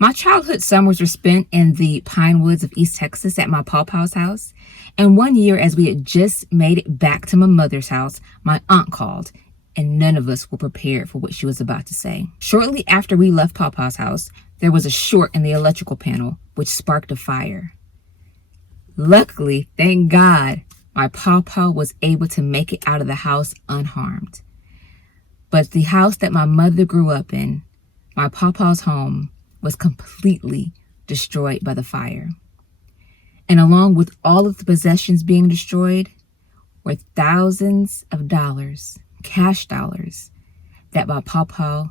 My childhood summers were spent in the pine woods of East Texas at my Pawpaw's house. And one year, as we had just made it back to my mother's house, my aunt called, and none of us were prepared for what she was about to say. Shortly after we left Pawpaw's house, there was a short in the electrical panel, which sparked a fire. Luckily, thank God, my Pawpaw was able to make it out of the house unharmed. But the house that my mother grew up in, my Pawpaw's home, was completely destroyed by the fire. And along with all of the possessions being destroyed were thousands of dollars, cash dollars, that my Pawpaw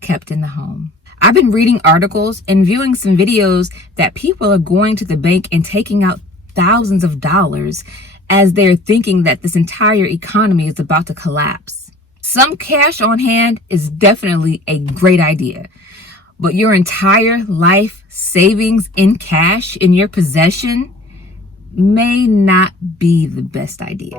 kept in the home. I've been reading articles and viewing some videos that people are going to the bank and taking out thousands of dollars as they're thinking that this entire economy is about to collapse. Some cash on hand is definitely a great idea, but your entire life savings in cash in your possession may not be the best idea.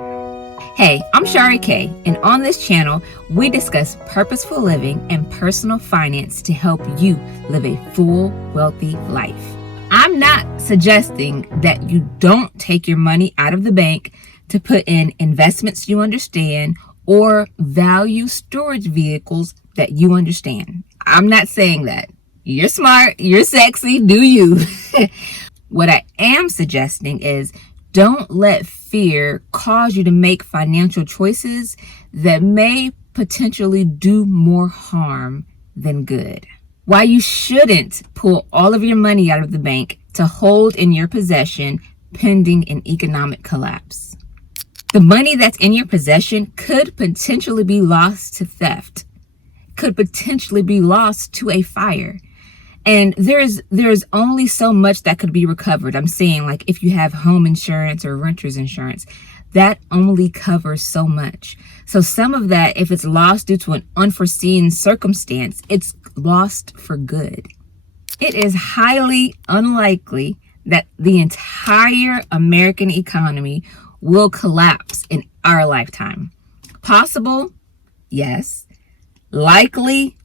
Hey, I'm Shari Kaye, and on this channel, we discuss purposeful living and personal finance to help you live a full, wealthy life. I'm not suggesting that you don't take your money out of the bank to put in investments you understand or value storage vehicles that you understand. I'm not saying that. You're smart, you're sexy, do you? What I am suggesting is don't let fear cause you to make financial choices that may potentially do more harm than good. Why you shouldn't pull all of your money out of the bank to hold in your possession pending an economic collapse. The money that's in your possession could potentially be lost to theft, could potentially be lost to a fire. And there's only so much that could be recovered. I'm saying, like, if you have home insurance or renter's insurance, that only covers so much. So some of that, if it's lost due to an unforeseen circumstance, it's lost for good. It is highly unlikely that the entire American economy will collapse in our lifetime. Possible? Yes. Likely?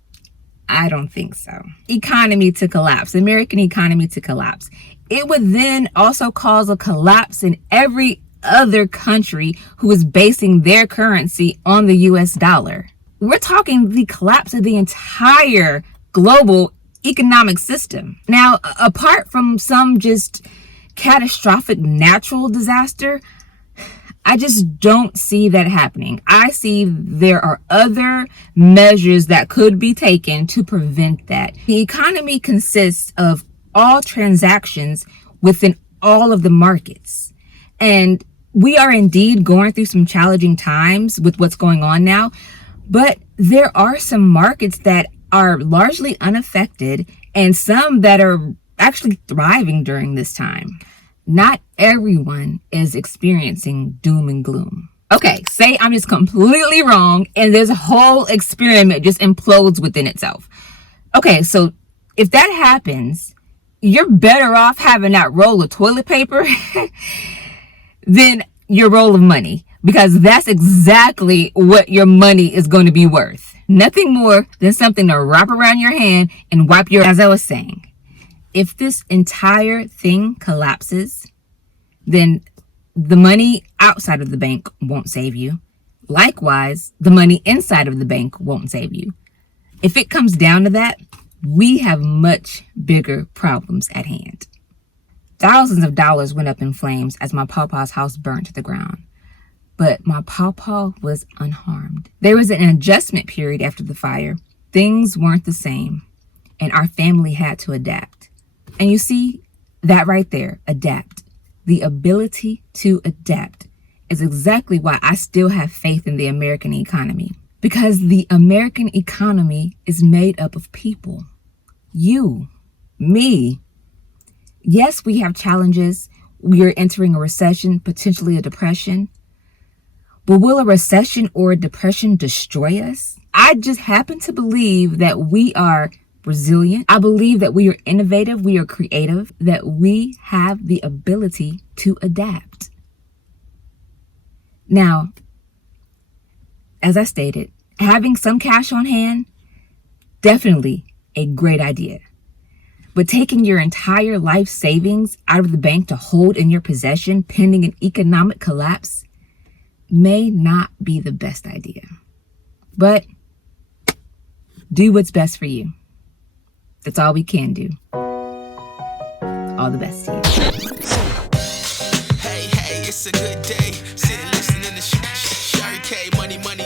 I don't think so. Economy to collapse, American economy to collapse. It would then also cause a collapse in every other country who is basing their currency on the US dollar. We're talking the collapse of the entire global economic system. Now, apart from some just catastrophic natural disaster, I just don't see that happening. I see there are other measures that could be taken to prevent that. The economy consists of all transactions within all of the markets. And we are indeed going through some challenging times with what's going on now, but there are some markets that are largely unaffected and some that are actually thriving during this time. Not everyone is experiencing doom and gloom. Okay, say I'm just completely wrong and this whole experiment just implodes within itself. Okay, so if that happens, you're better off having that roll of toilet paper than your roll of money, because that's exactly what your money is going to be worth. Nothing more than something to wrap around your hand and wipe your, as I was saying. If this entire thing collapses, then the money outside of the bank won't save you. Likewise, the money inside of the bank won't save you. If it comes down to that, we have much bigger problems at hand. Thousands of dollars went up in flames as my Pawpaw's house burned to the ground. But my Pawpaw was unharmed. There was an adjustment period after the fire. Things weren't the same, and our family had to adapt. And you see that right there, adapt. The ability to adapt is exactly why I still have faith in the American economy. Because the American economy is made up of people. You, me. Yes, we have challenges. We are entering a recession, potentially a depression. But will a recession or a depression destroy us? I just happen to believe that we are resilient. I believe that we are innovative, we are creative, that we have the ability to adapt. Now, as I stated, having some cash on hand, definitely a great idea. But taking your entire life savings out of the bank to hold in your possession pending an economic collapse may not be the best idea. But do what's best for you. That's all we can do. All the best to you. Hey, it's a good day. Sitting listening to Shari, Kaye, money.